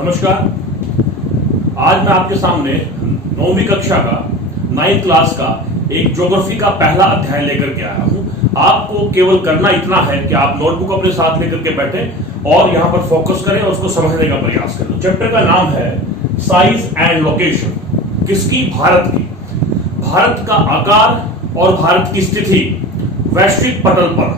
नमस्कार। आज मैं आपके सामने 9वीं कक्षा का 9th क्लास का एक ज्योग्राफी का पहला अध्याय लेकर के आया हूं। आपको केवल करना इतना है कि आप नोटबुक अपने साथ लेकर के बैठे और यहां पर फोकस करें और उसको समझने का प्रयास करें। चैप्टर का नाम है साइज एंड लोकेशन। किसकी? भारत की। भारत का आकार और भारत की स्थिति वैश्विक पटल पर,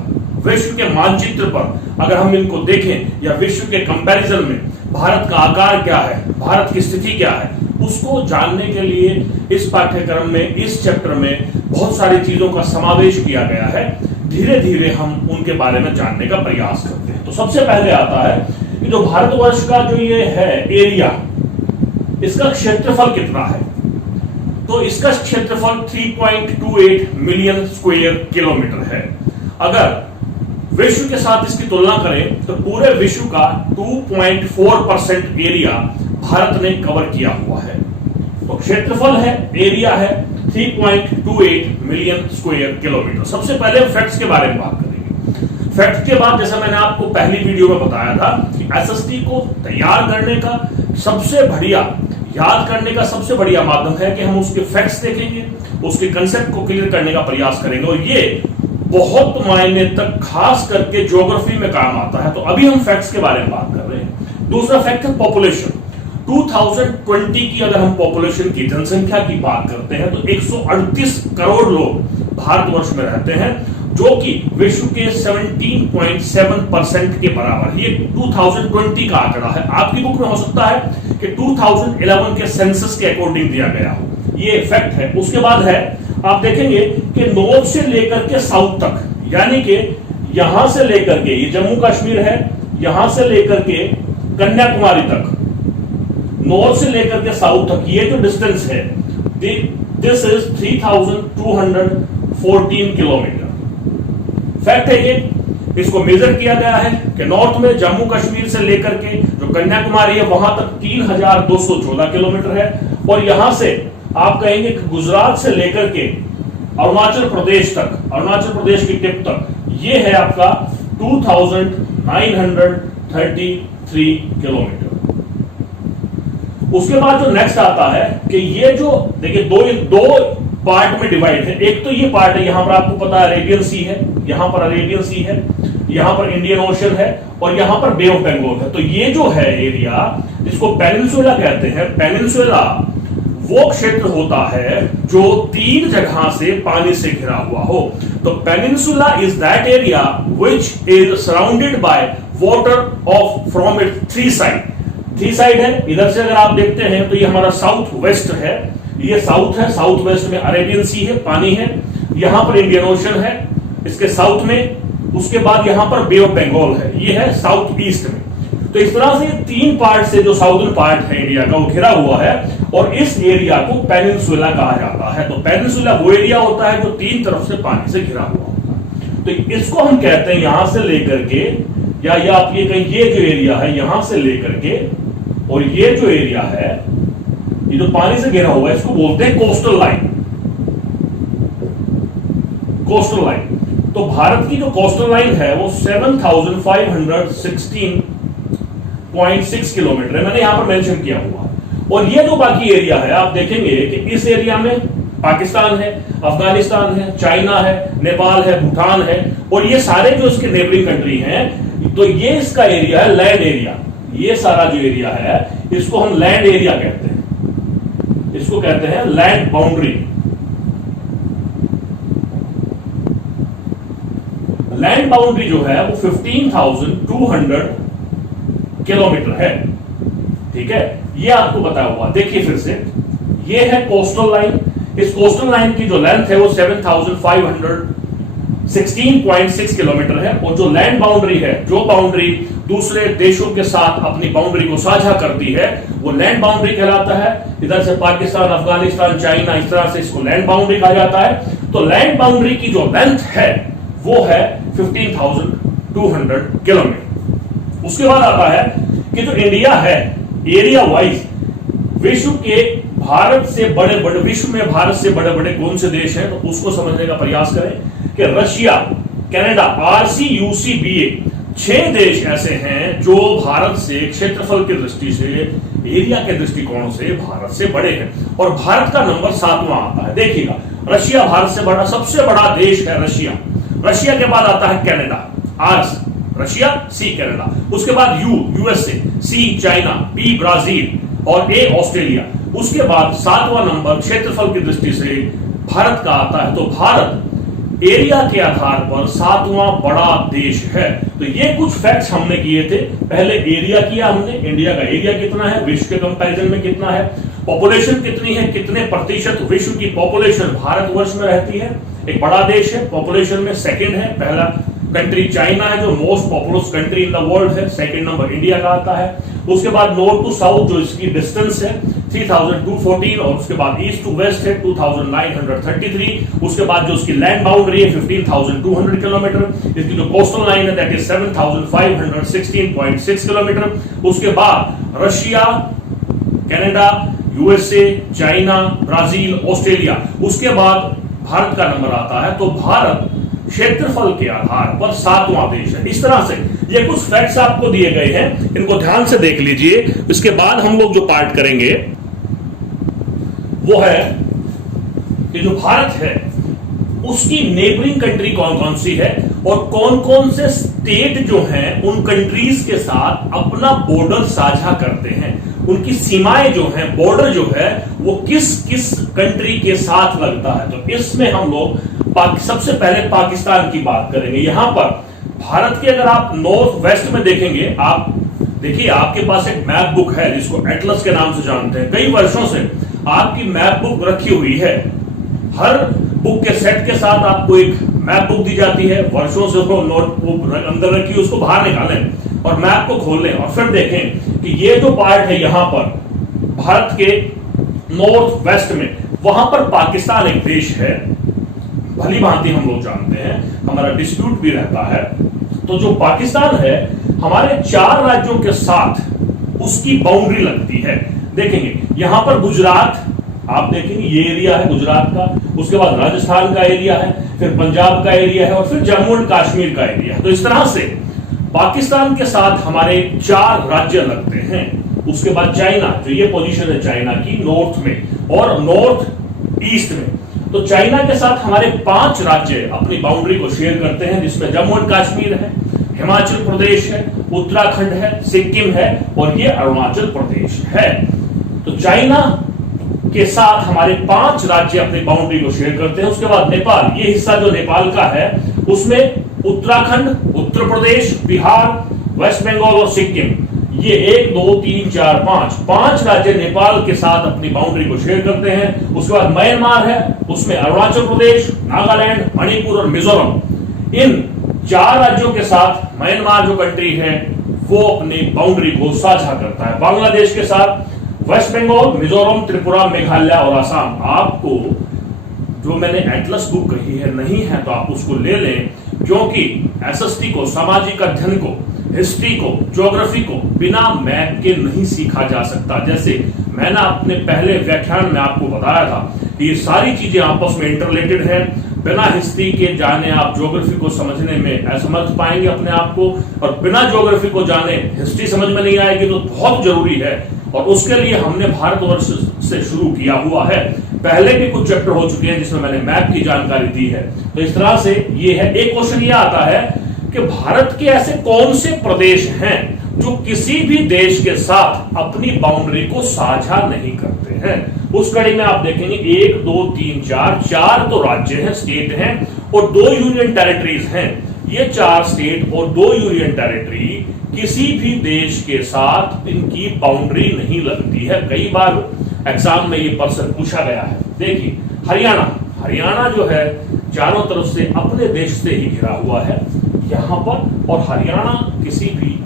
विश्व के मानचित्र पर अगर हम इनको देखें या विश्व के कंपैरिजन में भारत का आकार क्या है, भारत की स्थिति क्या है, उसको जानने के लिए इस पाठ्यक्रम में, इस चैप्टर में बहुत सारी चीजों का समावेश किया गया है। धीरे धीरे हम उनके बारे में जानने का प्रयास करते हैं। तो सबसे पहले आता है कि जो भारतवर्ष का जो ये है एरिया, इसका क्षेत्रफल कितना है। तो इसका क्षेत्रफल 3.28 मिलियन स्क्वायर किलोमीटर है। अगर विश्व के साथ इसकी तुलना करें तो पूरे विश्व का 2.4% एरिया भारत ने कवर किया हुआ है। तो क्षेत्रफल है, एरिया है 3.28 मिलियन स्क्वायर किलोमीटर। सबसे पहले फैक्ट्स के बारे में बात करेंगे। फैक्ट्स के बाद जैसा मैंने आपको पहली वीडियो में बताया था कि एसएसटी को तैयार करने का सबसे बढ़िया, याद करने का सबसे बढ़िया माध्यम है कि हम उसके फैक्ट्स देखेंगे, उसके कंसेप्ट को क्लियर करने का प्रयास करेंगे और ये बहुत मायने तक खास करके ज्योग्राफी में काम आता है। तो अभी हम फैक्ट्स के बारे में बात कर रहे हैं। दूसरा फैक्ट है पॉपुलेशन। 2020 की अगर हम पॉपुलेशन की, जनसंख्या की बात करते हैं तो 138 करोड़ लोग भारतवर्ष में रहते हैं, जो कि विश्व के 17.7% के बराबर। ये 2020 का आंकड़ा है। आपकी बुक में हो सकता है कि 2011 के सेंसस के अकॉर्डिंग दिया गया हो। ये फैक्ट है। उसके बाद है, आप देखेंगे कि नॉर्थ से लेकर के साउथ तक, यानी कि यहां से लेकर के, ये जम्मू कश्मीर है, यहां से लेकर के कन्याकुमारी तक, नॉर्थ से लेकर के साउथ तक, ये जो डिस्टेंस है, दिस इज 3214 किलोमीटर। फैक्ट है ये। इसको मेजर किया गया है कि नॉर्थ में जम्मू कश्मीर से लेकर के जो कन्याकुमारी है वहां तक 3214 किलोमीटर है। और यहां से आप कहेंगे कि गुजरात से लेकर के अरुणाचल प्रदेश तक, अरुणाचल प्रदेश की टिप तक, ये है आपका 2933 किलोमीटर। उसके बाद जो नेक्स्ट आता है कि ये जो देखिए दो पार्ट में डिवाइड है। एक तो ये पार्ट है, यहां पर आपको पता है अरेबियन सी है, यहां पर अरेबियन सी है, यहां पर इंडियन ओशन है और यहां पर बे ऑफ बंगाल है। तो ये जो है एरिया, जिसको पेनिनसुला कहते हैं, पेनिनसुला वो क्षेत्र होता है जो 3 जगह से पानी से घिरा हुआ हो। तो peninsula is that area which is surrounded by water of from it 3 side. 3 side है। इधर से अगर आप देखते हैं तो ये हमारा साउथ वेस्ट है, ये साउथ है, साउथ वेस्ट में अरेबियन सी है, पानी है, यहां पर इंडियन ओशन है इसके साउथ में, उसके बाद यहां पर बे ऑफ बंगाल है, ये है साउथ ईस्ट में। तो इस तरह से 3 पार्ट से जो साउदर्न पार्ट है इंडिया का वो घिरा हुआ है और इस एरिया को पेनिनसुला कहा जाता है। तो पेनिनसुला वो एरिया होता है जो 3 तरफ से पानी से घिरा हुआ होता है। तो इसको हम कहते हैं यहां से लेकर के, या आप ये कहें ये जो एरिया है यहां से लेकर के और ये जो एरिया है, ये जो पानी से घिरा हुआ है, इसको बोलते हैं कोस्टल लाइन। Coastal line. तो भारत की जो कोस्टल लाइन है वो 7516.6 किलोमीटर है। मैंने यहां पर मेंशन किया हुआ। और ये जो बाकी एरिया है, आप देखेंगे कि इस एरिया में पाकिस्तान है, अफगानिस्तान है, चाइना है, नेपाल है, भूटान है और ये सारे जो इसके नेबरिंग कंट्री हैं। तो ये इसका एरिया है लैंड एरिया। ये सारा जो एरिया है इसको हम लैंड एरिया कहते हैं, इसको कहते हैं लैंड बाउंड्री। लैंड बाउंड्री जो है वो 15,200 किलोमीटर है। ठीक है, ये आपको बताया हुआ। देखिए फिर से, ये है कोस्टल लाइन। इस कोस्टल लाइन की जो लेंथ है वो 7516.6 किलोमीटर है। और जो लैंड बाउंड्री है, जो बाउंड्री दूसरे देशों के साथ अपनी बाउंड्री को साझा करती है, वो लैंड बाउंड्री कहलाता है। इधर से पाकिस्तान, अफगानिस्तान, चाइना, इस तरह से इसको लैंड बाउंड्री कहा जाता है। तो लैंड बाउंड्री की जो लेंथ है वो है 15,200 किलोमीटर। उसके बाद आता है कि जो इंडिया है एरिया वाइज, विश्व के भारत से बड़े बड़े, विश्व में भारत से बड़े बड़े कौन से देश हैं, तो उसको समझने का प्रयास करें कि रशिया, कनाडा, RCUCBA 6 देश ऐसे हैं जो भारत से क्षेत्रफल की दृष्टि से, एरिया के दृष्टिकोण से भारत से बड़े हैं और भारत का नंबर 7वां आता है। देखिएगा, रशिया भारत से बड़ा, सबसे बड़ा देश है रशिया। रशिया के बाद आता है Canada, R Russia, C Canada, उसके बाद USA, C China, B Brazil और ए ऑस्ट्रेलिया। उसके बाद 7वां नंबर क्षेत्रफल की दृष्टि से भारत का आता है। तो भारत एरिया के आधार पर 7वां बड़ा देश है। तो ये कुछ फैक्ट्स हमने किए थे। पहले एरिया किया हमने, इंडिया का एरिया कितना है, विश्व के कंपैरिजन में कितना है, पॉपुलेशन कितनी है, कितने प्रतिशत विश्व की पॉपुलेशन भारतवर्ष में रहती है। एक बड़ा देश है, पॉपुलेशन में सेकंड है। पहला कंट्री चाइना है जो most populous country in the world है। सेकंड नंबर इंडिया का आता है। उसके बाद नॉर्थ टू साउथ जो इसकी डिस्टेंस है 3214 और उसके बाद ईस्ट टू वेस्ट है 2933। उसके बाद जो उसकी लैंड बाउंड्री है 15200 किलोमीटर। इसकी जो कोस्टल लाइन है दैट इज 7516.6 किलोमीटर। उसके बाद Russia, Canada, USA, China, Brazil, Australia. उसके बाद भारत का नंबर आता है। तो भारत क्षेत्रफल के आधार पर 7वां देश है। इस तरह से ये कुछ फैक्ट्स आपको दिए गए हैं, इनको ध्यान से देख लीजिए। इसके बाद हम लोग जो पार्ट करेंगे वो है कि जो भारत है उसकी नेबरिंग कंट्री कौन कौन सी है और कौन कौन से स्टेट जो हैं उन कंट्रीज के साथ अपना बॉर्डर साझा करते हैं। उनकी सीमाएं जो हैं, बॉर्डर जो है वो किस किस कंट्री के साथ लगता है। तो इसमें हम लोग सबसे पहले पाकिस्तान की बात करेंगे। यहां पर भारत के अगर आप नॉर्थ वेस्ट में देखेंगे, आप देखिए आपके पास एक मैप बुक है जिसको एटलस के नाम से जानते हैं। कई वर्षों से आपकी मैप बुक रखी हुई है। हर बुक के सेट के साथ आपको एक मैप बुक दी जाती है। वर्षों से उसको नोटबुक अंदर रखी, उसको बाहर निकालें और मैप को खोल लें और फिर देखें कि ये जो पार्ट है यहां पर भारत के नॉर्थ वेस्ट में, वहां पर पाकिस्तान एक देश है। भली भांति हम लोग जानते हैं, हमारा डिस्प्यूट भी रहता है। तो जो पाकिस्तान है हमारे 4 राज्यों के साथ उसकी बाउंड्री लगती है। देखेंगे यहां पर गुजरात, आप देखेंगे ये एरिया है गुजरात का, उसके बाद राजस्थान का एरिया है, फिर पंजाब का एरिया है और फिर जम्मू एंड कश्मीर का एरिया है। तो इस तरह से पाकिस्तान के साथ हमारे 4 राज्य लगते हैं। उसके बाद चाइना, जो ये पोजीशन है चाइना की नॉर्थ में और नॉर्थ ईस्ट में, तो चाइना के साथ हमारे 5 राज्य अपनी बाउंड्री को शेयर करते हैं, जिसमें जम्मू एंड कश्मीर है, हिमाचल प्रदेश है, उत्तराखंड है, सिक्किम है और ये अरुणाचल प्रदेश है। तो चाइना के साथ हमारे 5 राज्य अपनी बाउंड्री को शेयर करते हैं। उसके बाद नेपाल, ये हिस्सा जो नेपाल का है उसमें उत्तराखंड, उत्तर प्रदेश, बिहार, वेस्ट बंगाल और सिक्किम, ये 1 2 3 4 5 राज्य नेपाल के साथ अपनी बाउंड्री को शेयर करते हैं। उसके बाद म्यांमार है, उसमें अरुणाचल प्रदेश, नागालैंड, मणिपुर और मिजोरम। इन 4 राज्यों के साथ म्यांमार जो कंट्री है वो अपनी बाउंड्री को साझा करता है। बांग्लादेश के साथ वेस्ट बंगाल, मिजोरम, त्रिपुरा, मेघालय और असम। आपको जो मैंने एटलस बुक कही है नहीं है तो आप उसको ले लें, क्योंकि एसएसटी को, सामाजिक अध्ययन को, हिस्ट्री को, ज्योग्राफी को बिना मैप के नहीं सीखा जा सकता। जैसे मैंने अपने पहले व्याख्यान में आपको बताया था कि ये सारी चीजें आपस में इंटरलेटेड हैं। बिना हिस्ट्री के जाने आप ज्योग्राफी को समझने में असमर्थ पाएंगे अपने आप को, और बिना ज्योग्राफी को जाने हिस्ट्री समझ में नहीं आएगी। तो बहुत जरूरी है और उसके लिए हमने भारतवर्ष से शुरू किया हुआ है। पहले भी कुछ चैप्टर हो चुके हैं जिसमें मैंने मैप की जानकारी दी है। तो इस तरह से ये है। एक क्वेश्चन ये आता है कि भारत के ऐसे कौन से प्रदेश हैं जो किसी भी देश के साथ अपनी बाउंड्री को साझा नहीं करते हैं। उस कड़ी में आप देखेंगे 1 2 3 4 तो राज्य हैं, स्टेट हैं और 2 यूनियन टेरिटरीज हैं। ये 4 स्टेट और 2 यूनियन टेरिटरी किसी भी देश के साथ इनकी बाउंड्री नहीं लगती है। कई बार एग्जाम में ये प्रश्न पूछा गया है। देखिए हरियाणा जो है चारों तरफ से अपने देश से ही घिरा हुआ है यहां पर, और हरियाणा किसी भी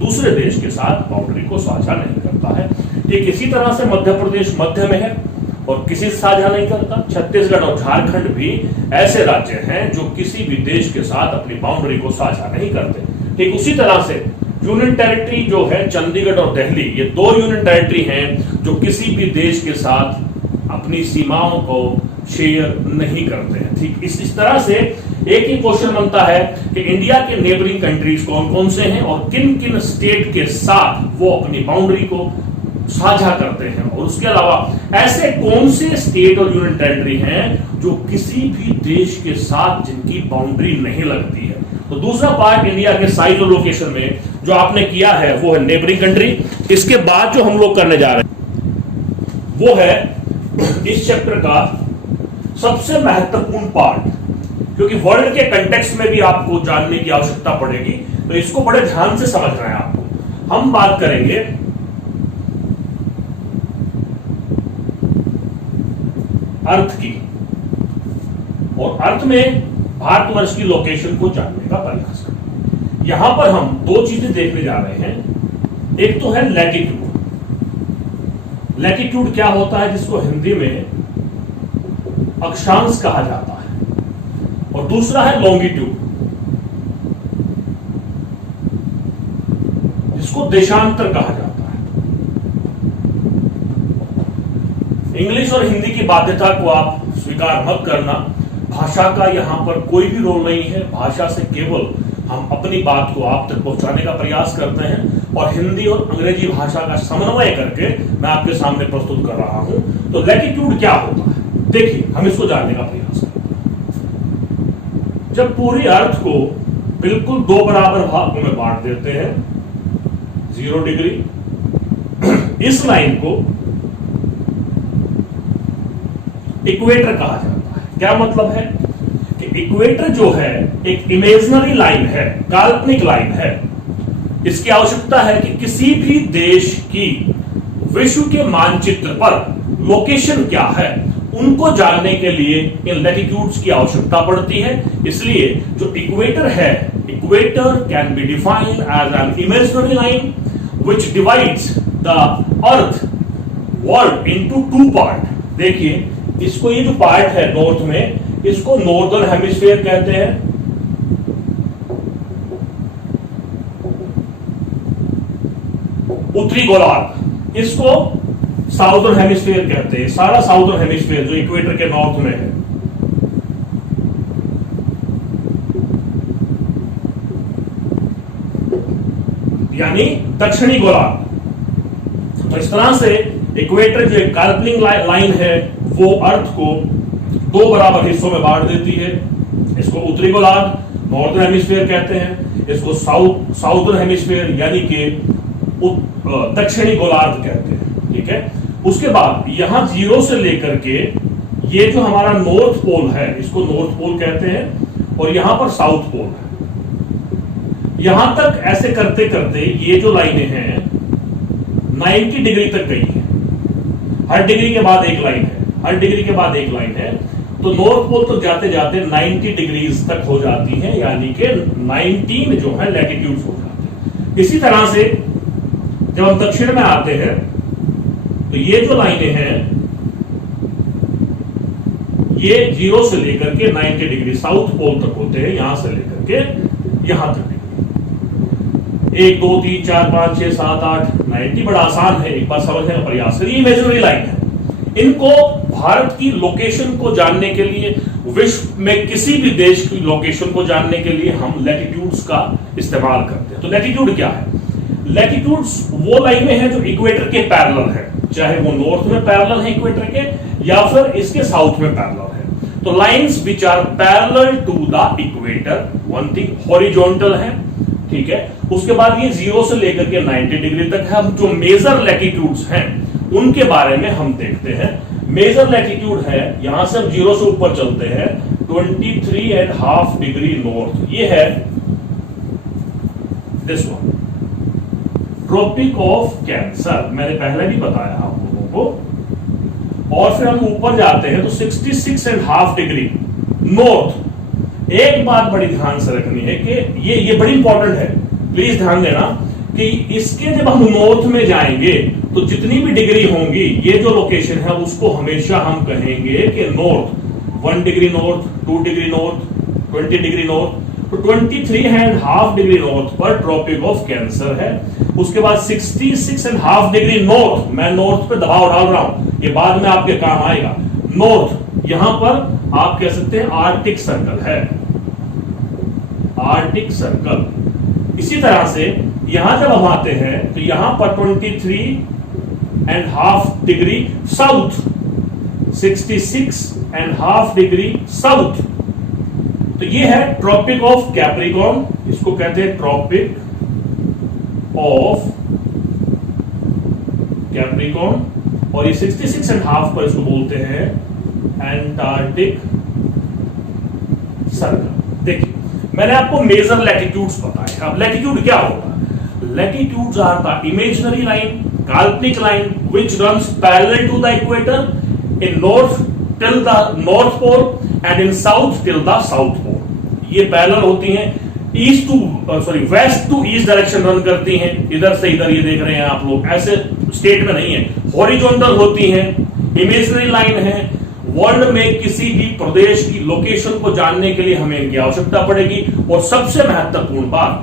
दूसरे देश के साथ बाउंड्री को साझा नहीं करता है। ठीक इसी तरह से मध्य प्रदेश मध्य में है और किसी से साझा नहीं करता। छत्तीसगढ़ और झारखंड भी ऐसे राज्य हैं जो किसी भी देश के साथ अपनी बाउंड्री को साझा नहीं करते। ठीक उसी तरह से यूनियन टेरिटरी जो है चंडीगढ़ और दिल्ली, ये 2 यूनियन टेरिटरी हैं जो किसी भी देश के साथ अपनी सीमाओं को शेयर नहीं करते हैं। ठीक इस तरह से एक ही क्वेश्चन बनता है कि इंडिया के नेबरिंग कंट्रीज कौन कौन से हैं और किन किन स्टेट के साथ वो अपनी बाउंड्री को साझा करते हैं, और उसके अलावा ऐसे कौन से स्टेट और यूनियन टेरिटरी हैं जो किसी भी देश के साथ जिनकी बाउंड्री नहीं लगती है। तो दूसरा पार्ट इंडिया के साइज और लोकेशन में जो आपने किया है वो है नेबरिंग कंट्री। इसके बाद जो हम लोग करने जा रहे हैं वो है इस चैप्टर का सबसे महत्वपूर्ण पार्ट, क्योंकि वर्ल्ड के कंटेक्स्ट में भी आपको जानने की आवश्यकता पड़ेगी, तो इसको बड़े ध्यान से समझना है आपको। हम बात करेंगे अर्थ की, और अर्थ में भारतवर्ष की लोकेशन को जानने का प्रयास करें। यहां पर हम दो चीजें देखने जा रहे हैं। एक तो है लैटिट्यूड। लैटिट्यूड क्या होता है, जिसको हिंदी में अक्षांश कहा जाता है, और दूसरा है लॉन्गिट्यूड, जिसको देशांतर कहा जाता है। इंग्लिश और हिंदी की बाध्यता को आप स्वीकार मत करना। भाषा का यहां पर कोई भी रोल नहीं है। भाषा से केवल हम अपनी बात को आप तक पहुंचाने का प्रयास करते हैं, और हिंदी और अंग्रेजी भाषा का समन्वय करके मैं आपके सामने प्रस्तुत कर रहा हूं। तो लैटिट्यूड क्या होता है, देखिए हम इसको जानने का प्रयास करते हैं। जब पूरी अर्थ को बिल्कुल दो बराबर भागों में बांट देते हैं, 0 डिग्री, इस लाइन को इक्वेटर कहा जाता है। क्या मतलब है कि इक्वेटर जो है एक इमेजिनरी लाइन है, काल्पनिक लाइन है। इसकी आवश्यकता है कि किसी भी देश की विश्व के मानचित्र पर लोकेशन क्या है उनको जानने के लिए इन लैटिट्यूड्स की आवश्यकता पड़ती है। इसलिए जो इक्वेटर है, equator can be defined as an imaginary line which divides the earth world into 2 part. देखिए इसको, ये जो पार्ट है नॉर्थ में, इसको नॉर्दर्न हेमिस्फीयर कहते हैं, उत्तरी गोलार्ध इसको साउदर्न हेमिस्फीयर कहते हैं। सारा साउदर्न हेमिस्फीयर जो इक्वेटर के नॉर्थ में है, यानी दक्षिणी गोलार्ध। तो इस तरह से इक्वेटर जो एक काल्पनिक लाइन है वो अर्थ को 2 बराबर हिस्सों में बांट देती है। इसको उत्तरी गोलार्ध नॉर्दर्न हेमिस्फीयर कहते हैं, इसको साउदर्न हेमिस्फीयर यानी कि दक्षिणी गोलार्ध कहते हैं। ठीक है, उसके बाद यहां 0 से लेकर के ये जो हमारा नॉर्थ पोल है इसको नॉर्थ पोल कहते हैं, और यहां पर साउथ पोल है। यहां तक ऐसे करते करते ये जो लाइनें हैं 90 डिग्री तक गई है। हर डिग्री के बाद एक लाइन है, हर डिग्री के बाद एक लाइन है। तो नॉर्थ पोल तक जाते जाते 90 डिग्रीज तक हो जाती है, यानी कि 19 जो है लैटिट्यूड्स हो जाते हैं। इसी तरह से जब हम दक्षिण में आते हैं तो ये जो लाइनें हैं ये 0 से लेकर के 90 डिग्री साउथ पोल तक होते हैं, यहां से लेकर के यहां तक। 1 2 3 4 5 6 7 8 90 बड़ा आसान है, एक बार समझने का प्रयास करिए। इमेजिनरी लाइन है। इनको भारत की लोकेशन को जानने के लिए, विश्व में किसी भी देश की लोकेशन को जानने के लिए हम लैटिट्यूड्स का इस्तेमाल करते हैं। तो लैटिट्यूड क्या है? लैटिट्यूड्स वो लाइनें हैं जो इक्वेटर के पैरेलल है, चाहे वो नॉर्थ में पैरेलल है इक्वेटर के या फिर इसके साउथ में पैरेलल है। तो lines which are parallel to the equator, one thing horizontal है। ठीक है, उसके बाद ये 0 से लेकर के 90 डिग्री तक है। हम जो मेजर लैटिट्यूड्स हैं उनके बारे में हम देखते हैं। मेजर लैटिट्यूड है, यहां से हम 0 से ऊपर चलते हैं 23.5 डिग्री नॉर्थ, ये है this one, tropic of cancer. मैंने पहले भी बताया आप लोगों को। और फिर हम ऊपर जाते हैं तो 66.5 डिग्री नॉर्थ। एक बात बड़ी ध्यान से रखनी है कि ये बड़ी इंपॉर्टेंट है, प्लीज ध्यान देना कि इसके जब हम नॉर्थ में जाएंगे तो जितनी भी डिग्री होंगी, ये जो लोकेशन है उसको हमेशा हम कहेंगे कि north, 1 degree north, 2 degree north, 20 degree north. तो 23.5 डिग्री नॉर्थ पर ट्रॉपिक ऑफ कैंसर है। उसके बाद 66.5 डिग्री नॉर्थ, मैं नॉर्थ पे दबाव डाल रहा हूं, ये बाद में आपके काम आएगा। नॉर्थ, यहां पर आप कह सकते हैं आर्कटिक सर्कल है। Arctic circle. इसी तरह से यहां जब हम आते हैं तो यहां पर 23.5 डिग्री साउथ, 66.5 डिग्री साउथ। तो ये है ट्रॉपिक ऑफ कैप्रिकॉर्न, इसको कहते हैं ट्रॉपिक ऑफ कैप्रिकॉर्न, और ये 66.5 पर इसको बोलते हैं एंटार्क्टिक सर्कल। देखिए मैंने आपको मेजर लैटिट्यूड्स बताए। अब लैटिट्यूड क्या होगा? Latitudes are the imaginary line, काल्पनिक line which runs parallel to the equator in north till the north pole and in south till the south pole. ये पैरेलल होती हैं, east to sorry west to east direction run करती हैं, इधर से इधर, ये देख रहे हैं आप लोग, ऐसे स्टेट में नहीं है, हॉरिजॉन्टल होती हैं, इमेजिनरी लाइन है। वर्ल्ड में किसी भी प्रदेश की लोकेशन को जानने के लिए हमें इनकी आवश्यकता पड़ेगी। और सबसे महत्वपूर्ण बात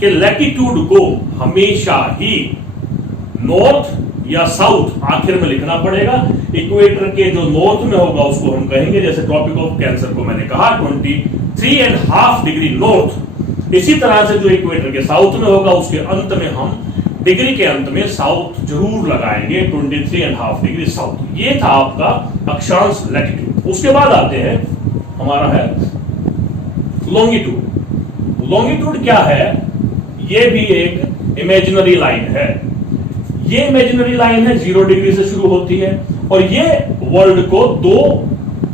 कि लैटिट्यूड को हमेशा ही नॉर्थ या साउथ आखिर में लिखना पड़ेगा। इक्वेटर के जो नॉर्थ में होगा उसको हम कहेंगे, जैसे ट्रॉपिक ऑफ कैंसर को मैंने कहा 23.5 डिग्री नॉर्थ। इसी तरह से जो इक्वेटर के साउथ में होगा उसके अंत में हम डिग्री के अंत में साउथ जरूर लगाएंगे, 23.5 डिग्री साउथ। ये था आपका अक्षांश लैटिट्यूड। उसके बाद आते हैं हमारा है लॉन्गिट्यूड। लॉन्गिट्यूड क्या है? ये भी एक इमेजिनरी लाइन है। ये इमेजिनरी लाइन है 0 डिग्री से शुरू होती है और ये वर्ल्ड को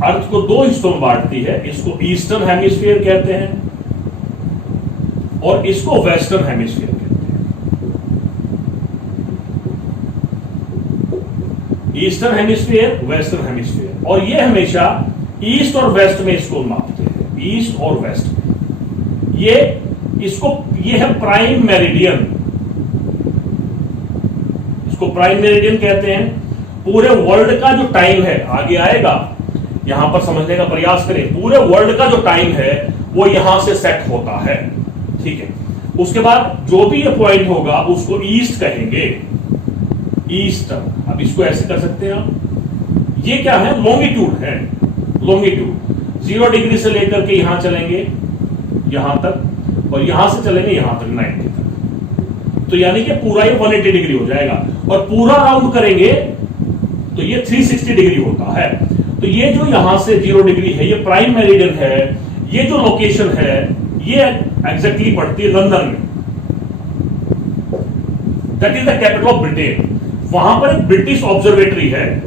अर्थ को दो हिस्सों में बांटती है। इसको ईस्टर्न हेमिस्फीयर कहते हैं और इसको वेस्टर्न हेमिस्फीयर कहते हैं। ईस्टर्न हेमिस्फीयर, वेस्टर्न हेमिस्फीयर, और ये हमेशा ईस्ट और वेस्ट में इसको मापते हैं, ईस्ट और वेस्ट में। ये है प्राइम मेरिडियन, इसको प्राइम मेरिडियन कहते हैं। पूरे वर्ल्ड का जो टाइम है, आगे आएगा, यहां पर समझने का प्रयास करें। पूरे वर्ल्ड का जो टाइम है वो यहां से सेट होता है, ठीक है। उसके बाद जो भी ये पॉइंट होगा उसको ईस्ट कहेंगे, ईस्टर्न। अब इसको ऐसे कर सकते हैं आप। ये क्या है? लॉन्गिट्यूड है। लॉन्गिट्यूड 0 डिग्री से लेकर के यहां चलेंगे यहां तक, और यहां से चलेंगे यहां तक 90 तक। तो यानी कि पूरा ये 180 डिग्री हो जाएगा, और पूरा राउंड करेंगे तो ये 360 डिग्री होता है। तो ये जो यहां से 0 डिग्री है ये प्राइम मेरिडियन है। ये जो लोकेशन है ये एग्जैक्टली पड़ती है लंदन में, that is the capital of Britain. वहां पर एक ब्रिटिश ऑब्जर्वेटरी है।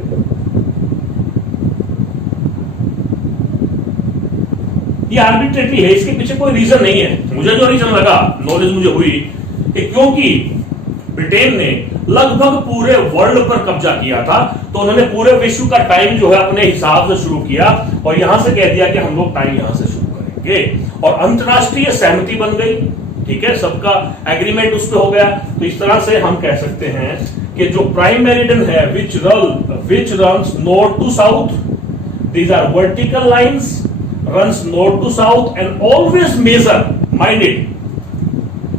ये आर्बिट्रेटरी है, इसके पीछे कोई रीजन नहीं है। मुझे जो रीजन लगा, नॉलेज मुझे हुई कि क्योंकि ब्रिटेन ने लगभग पूरे वर्ल्ड पर कब्जा किया था, तो उन्होंने पूरे विश्व का टाइम जो है अपने हिसाब से शुरू किया और यहां से कह दिया कि हम लोग टाइम यहां से शुरू करेंगे, और अंतरराष्ट्रीय सहमति बन गई, ठीक है, सबका एग्रीमेंट उस पर हो गया। तो इस तरह से हम कह सकते हैं कि जो प्राइम मेरिडियन है which runs north to south, these are vertical lines, runs north to south and always major, mind it.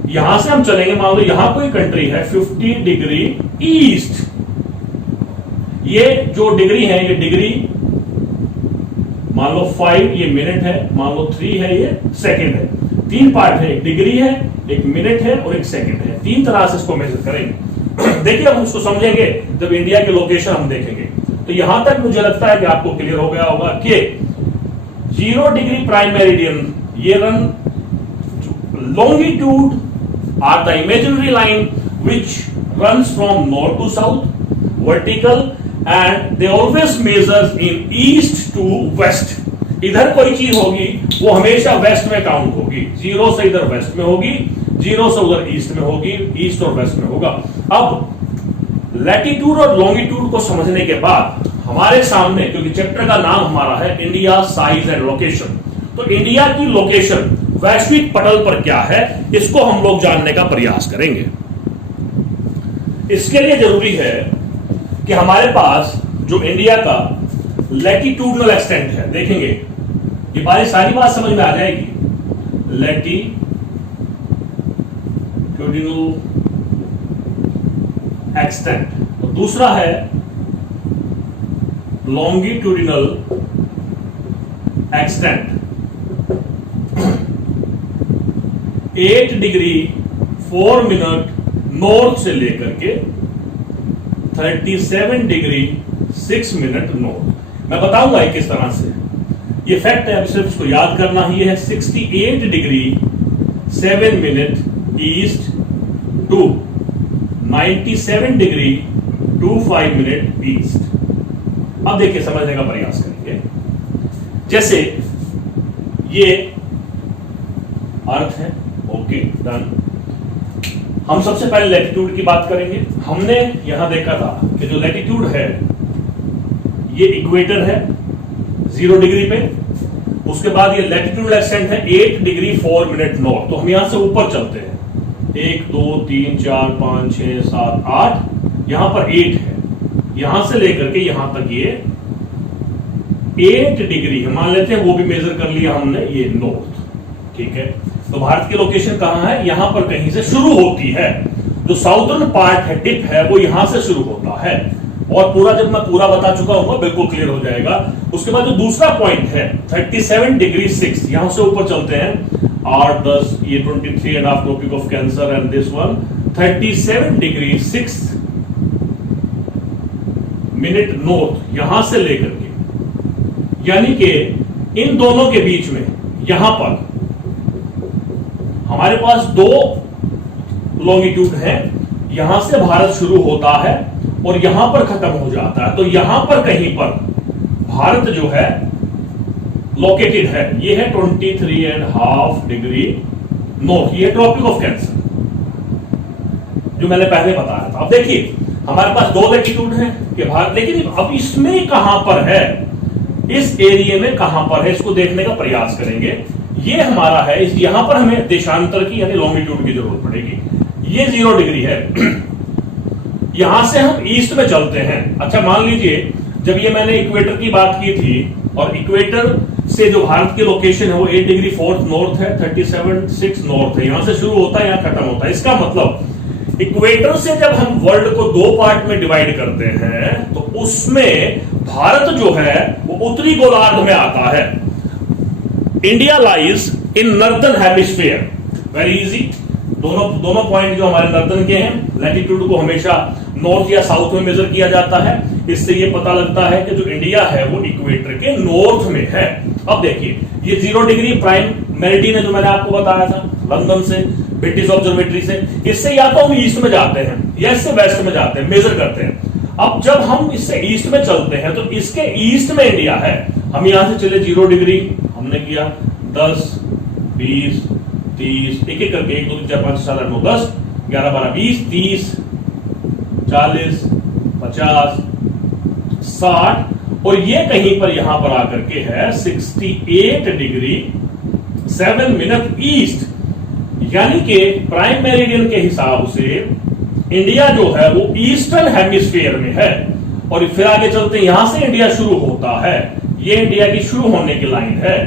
यहां से हम चलेंगे, मान लो यहां कोई कंट्री है 50 डिग्री ईस्ट। ये जो डिग्री है, ये डिग्री मान लो 5 ये मिनट है, मान लो 3 है ये सेकंड है। 3 पार्ट है, एक डिग्री है, एक मिनट है और एक सेकंड है। 3 तरह से इसको मेजर करेंगे। देखिए हम उसको समझेंगे जब इंडिया की लोकेशन हम देखेंगे। तो यहां तक मुझे लगता है कि आपको क्लियर हो गया होगा कि 0 डिग्री प्राइम मेरिडियन, ये run longitude are the imaginary line which runs from north to south, vertical, and they always measures in east to west. इधर कोई चीज होगी वो हमेशा वेस्ट में काउंट होगी, 0 से इधर वेस्ट में होगी, 0 से उधर ईस्ट में होगी, ईस्ट और वेस्ट में होगा। अब लैटिट्यूड और लॉन्गिट्यूड को समझने के बाद हमारे सामने, क्योंकि चैप्टर का नाम हमारा है इंडिया साइज एंड लोकेशन, तो इंडिया की लोकेशन वैश्विक पटल पर क्या है इसको हम लोग जानने का प्रयास करेंगे। इसके लिए जरूरी है कि हमारे पास जो इंडिया का लैटिट्यूडनल एक्सटेंट है, देखेंगे ये सारी बात समझ में आ जाएगी। लैटिट्यूडनल एक्सटेंट, और दूसरा है longitudinal extent. 8 degree 4 minute north से लेकर के 37 डिग्री 6 मिनट नॉर्थ। मैं बताऊंगा ये किस तरह से, ये फैक्ट है, अब सिर्फ इसको याद करना ही है। 68 degree 7 minute east to 97 degree 25 minute east. अब देखिए समझने का प्रयास करेंगे। जैसे ये अर्थ है, ओके डन। हम सबसे पहले लैटिट्यूड की बात करेंगे। हमने यहां देखा था कि जो लैटिट्यूड है ये इक्वेटर है 0 डिग्री पे, उसके बाद ये लैटिट्यूड एक्सटेंट है 8 डिग्री 4 मिनट नॉर्थ। तो हम यहां से ऊपर चलते हैं, 1 2 3 4 5 6 7 8, यहां पर 8 है, यहां से लेकर के यहां तक ये 8 डिग्री मान लेते हैं, वो भी मेजर कर लिया हमने, ये नॉर्थ, ठीक है। तो भारत की लोकेशन कहां है, यहां पर कहीं से शुरू होती है। जो साउदर्न पार्ट है, टिप है, वो यहां से शुरू होता है। और पूरा जब मैं पूरा बता चुका हूं बिल्कुल क्लियर हो जाएगा। उसके बाद जो दूसरा पॉइंट है 37 डिग्री 6, यहां से ऊपर चलते हैं 8 10, ये 23 and half tropic of cancer and this one 37 degree 6 minute north, यहां से लेकर के, यानी कि इन दोनों के बीच में यहां पर हमारे पास 2 लॉन्गिट्यूड है। यहां से भारत शुरू होता है और यहां पर खत्म हो जाता है। तो यहां पर कहीं पर भारत जो है लोकेटेड है, ये है 23 एंड हाफ डिग्री नॉर्थ, ये ट्रॉपिक ऑफ कैंसर जो मैंने पहले बताया था। अब देखिए हमारे पास 2 लैटिट्यूड है कि भारत, लेकिन अब इसमें कहां पर है, इस एरिया में कहां पर है, इसको देखने का प्रयास करेंगे। ये हमारा है, यहां पर हमें देशांतर की यानी लॉन्गिट्यूड की जरूरत पड़ेगी। ये 0 डिग्री है, यहां से हम ईस्ट में चलते हैं। अच्छा मान लीजिए जब ये मैंने इक्वेटर की बात की थी, और इक्वेटर से जो भारत की लोकेशन है वो 8 डिग्री 4 नॉर्थ है, 37 6 नॉर्थ है, यहां से शुरू होता है, यहां खत्म होता है। इसका मतलब इक्वेटर से जब हम वर्ल्ड को 2 पार्ट में डिवाइड करते हैं तो उसमें भारत जो है वो उत्तरी गोलार्ध में आता है। India lies in northern hemisphere, very easy. दोनों पॉइंट जो हमारे नॉर्दर्न के हैं, लैटिट्यूड को हमेशा नॉर्थ या साउथ में मेजर किया जाता है। इससे ये पता लगता है कि जो इंडिया है वो इक्वेटर के नॉर्थ में है। अब देखिए ये 0 डिग्री प्राइम मेरिडियन है जो मैंने आपको बताया था, लंदन से, ब्रिटिश ऑब्जर्वेटरी से। इससे या तो हम ईस्ट में जाते हैं या इससे वेस्ट में जाते हैं, मेजर करते हैं। अब जब हम इससे ईस्ट में चलते हैं तो इसके ईस्ट में इंडिया है। हम यहां से चले 0 डिग्री, हमने किया 10 20 30, एक एक करके 1 2 3 4 5 6 7 8 9 10 11 12 20 30 40 50 60, और ये कहीं पर यहां पर आकर के है 68 डिग्री 7 मिनट ईस्ट, यानी कि प्राइम मेरिडियन के हिसाब से इंडिया जो है वो ईस्टर्न हेमिस्फीयर में है। और फिर आगे चलते हैं, यहां से इंडिया शुरू होता है, ये इंडिया की शुरू होने की लाइन है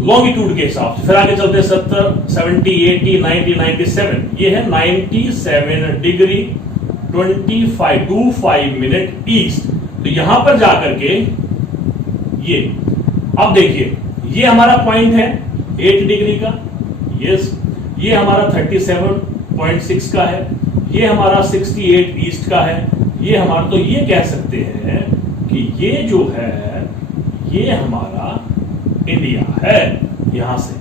लॉन्गिट्यूड के हिसाब से। फिर आगे चलते हैं 70 70 80 90 97, ये है 97 डिग्री 25 मिनट ईस्ट। तो यहां पर जाकर के ये, अब देखिए ये हमारा पॉइंट है 8 डिग्री का, यस, ये हमारा 37.6 का है, ये हमारा 68 ईस्ट का है, ये हमारा, तो ये कह सकते हैं कि ये जो है ये हमारा इंडिया है, यहां से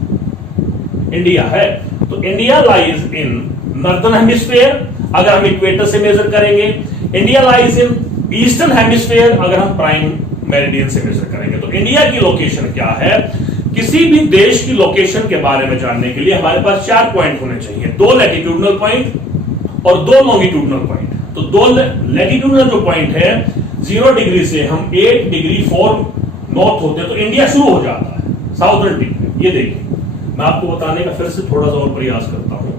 इंडिया है। तो India lies in northern hemisphere अगर हम इक्वेटर से मेजर करेंगे, India lies in eastern hemisphere अगर हम प्राइम मेरिडियन से मेजर करेंगे। तो इंडिया की लोकेशन क्या है, किसी भी देश की लोकेशन के बारे में जानने के लिए हमारे पास 4 पॉइंट होने चाहिए, 2 लैटिट्यूडनल पॉइंट और 2 लॉन्गिट्यूडनल पॉइंट। तो 2 लैटिट्यूडनल जो पॉइंट है 0 डिग्री से हम 8 डिग्री 4 नॉर्थ होते हैं, तो इंडिया शुरू हो जाता है साउदर्न टिप में। ये देखिए मैं आपको बताने का फिर से थोड़ा सा और प्रयास करता हूं।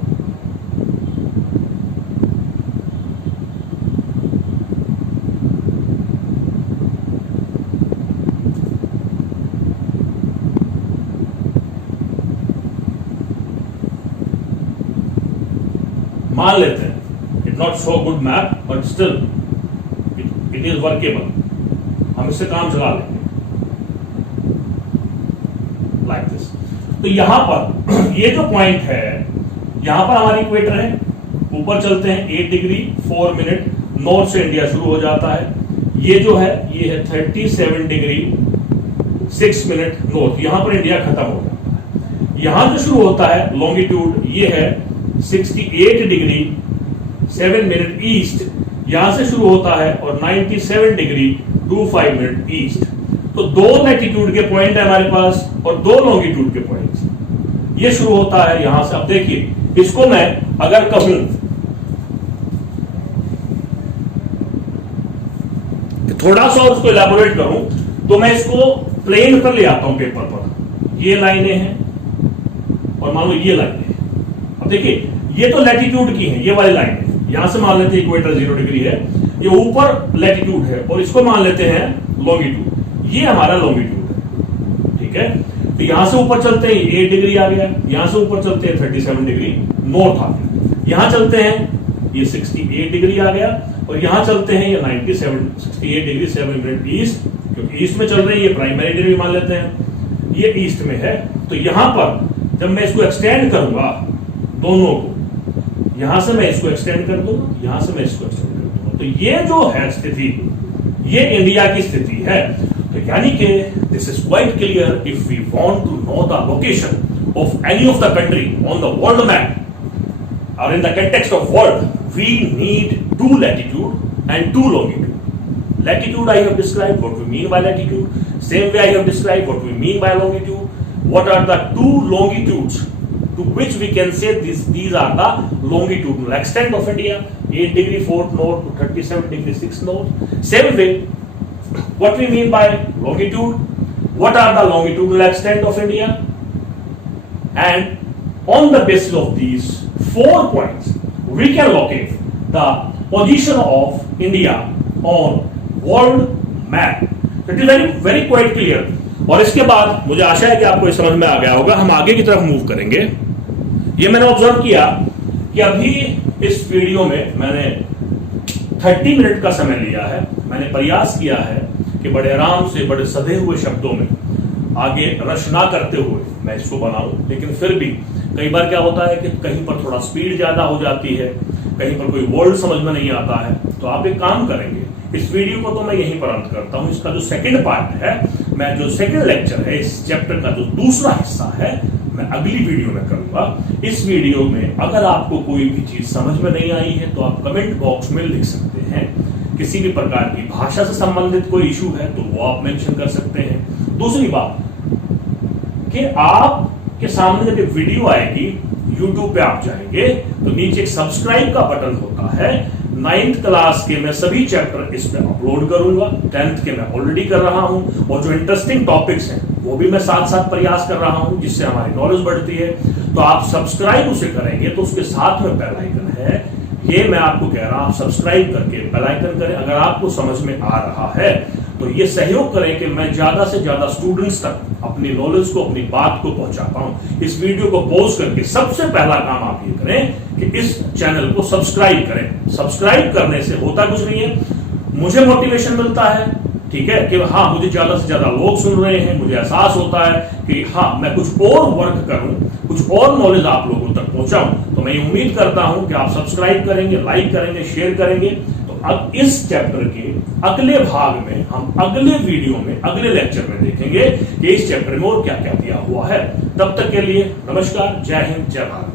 मान लेते हैं it not so good map but still it is workable, हम इससे काम चला लेंगे लाइक दिस। तो यहां पर ये जो पॉइंट है, यहां पर हमारी इक्वेटर है, ऊपर चलते हैं 8 डिग्री 4 मिनट नॉर्थ से इंडिया शुरू हो जाता है। ये जो है ये है 37 डिग्री 6 मिनट नॉर्थ, यहां पर इंडिया खत्म हो जाता है। यहां जो शुरू होता है लॉन्गिट्यूड ये है 68 डिग्री 7 मिनट ईस्ट, यहां से शुरू होता है, और 97 डिग्री 25 मिनट ईस्ट। तो 2 लैटिट्यूड के पॉइंट है हमारे पास और 2 लॉन्गिट्यूड के पॉइंट। ये शुरू होता है यहां से। अब देखिए, इसको मैं अगर कहूं कि थोड़ा सा उसको इलैबोरेट करूं, तो मैं इसको प्लेन पर ले आता हूं पेपर पर। ये लाइनें हैं और मान लो ये लाइनें हैं। अब देखिए, ये तो लैटिट्यूड की है, ये वाली लाइन है, यहां से मान लेते हैं इक्वेटर 0 डिग्री है, ये ऊपर लैटिट्यूड है, और इसको मान लेते हैं लॉन्गिट्यूड। ये हमारा लॉन्गिट्यूड है, ठीक है। तो यहां से ऊपर चलते हैं 8 डिग्री आ गया, यहां से ऊपर चलते हैं 37 डिग्री नॉर्थ आ गया, यहां चलते हैं ये 68 डिग्री आ गया, और यहां चलते हैं ये 68 डिग्री 7 मिनट ईस्ट, क्योंकि ईस्ट में चल रहे हैं, ये प्राइमरी डिग्री मान लेते हैं, ये ईस्ट में है। तो यहां पर जब मैं इसको एक्सटेंड करूंगा दोनों को, यहां से मैं इसको एक्सटेंड कर दूंगा, यहां से मैं इसको एक्सटेंड कर दूंगा, तो ये जो है स्थिति, ये इंडिया की स्थिति है। तो यानी कि this is quite clear, if we want to know the location of any of the country on the world map और in the context of world, we need 2 latitude and 2 longitude. Latitude I have described what we mean by latitude. Same way I have described what we mean by longitude. What are the 2 longitudes to which we can say these are the longitudinal extent of India, 8 degree 4 north to 37 degree 6 north. Same way, what we mean by longitude, what are the longitudinal extent of India, and on the basis of these 4 points, we can locate the position of India on world map. It is very very quite clear. और इसके बाद मुझे आशा है कि आपको ये समझ में आ गया होगा. हम आगे की तरफ मूव करेंगे. ये मैंने ऑब्जर्व किया कि अभी इस वीडियो में मैंने 30 मिनट का समय लिया है. मैंने प्रयास किया है कि बड़े आराम से, बड़े सधे हुए शब्दों में, आगे रश ना करते हुए मैं इसको बनाऊं. लेकिन फिर भी कई बार क्या होता है कि कहीं पर थोड़ा स्पीड ज्यादा हो जाती है, कहीं पर कोई वर्ड समझ में नहीं आता है. तो आप एक काम करेंगे, इस वीडियो को तो मैं यहीं पर अंत करता हूं. इसका जो सेकंड पार्ट है, मैं जो सेकंड लेक्चर है, इस चैप्टर का जो दूसरा हिस्सा है, मैं अगली वीडियो में करूंगा. इस वीडियो में अगर आपको कोई भी चीज समझ में नहीं आई है तो आप कमेंट बॉक्स में लिख सकते हैं. किसी भी प्रकार की भाषा से संबंधित कोई इशू है तो वो आप मेंशन कर सकते हैं. दूसरी बात कि आपके सामने जब एक वीडियो आएगी, YouTube पे आप जाएंगे तो नीचे एक सब्सक्राइब का बटन होता है. 9th क्लास के मैं सभी चैप्टर इस पे अपलोड करूंगा. 10th के मैं ऑलरेडी कर रहा हूं, और जो इंटरेस्टिंग टॉपिक्स हैं वो भी मैं साथ साथ प्रयास कर रहा हूं, जिससे हमारी नॉलेज बढ़ती है. तो आप सब्सक्राइब उसे करेंगे तो उसके साथ में बेल आइकन है, ये मैं आपको कह रहा हूं, आप सब्सक्राइब करके बेल आइकन करें. अगर आपको समझ में आ रहा है तो ये सहयोग करें कि मैं ज्यादा से ज्यादा स्टूडेंट्स तक अपनी नॉलेज को, अपनी बात को पहुंचा पाऊं. इस वीडियो को पॉज करके सबसे पहला काम आप ये करें कि इस चैनल को सब्सक्राइब करें. सब्सक्राइब करने से होता कुछ नहीं है, मुझे मोटिवेशन मिलता है, ठीक है, कि हाँ मुझे ज्यादा से ज्यादा लोग सुन रहे हैं. मुझे एहसास होता है कि हाँ मैं कुछ और वर्क करूं, कुछ और नॉलेज आप लोगों तक पहुंचाऊं. तो मैं ये उम्मीद करता हूं कि आप सब्सक्राइब करेंगे, लाइक करेंगे, शेयर करेंगे. अब इस चैप्टर के अगले भाग में हम अगले वीडियो में, अगले लेक्चर में देखेंगे कि इस चैप्टर में और क्या क्या दिया हुआ है. तब तक के लिए नमस्कार, जय हिंद, जय भारत.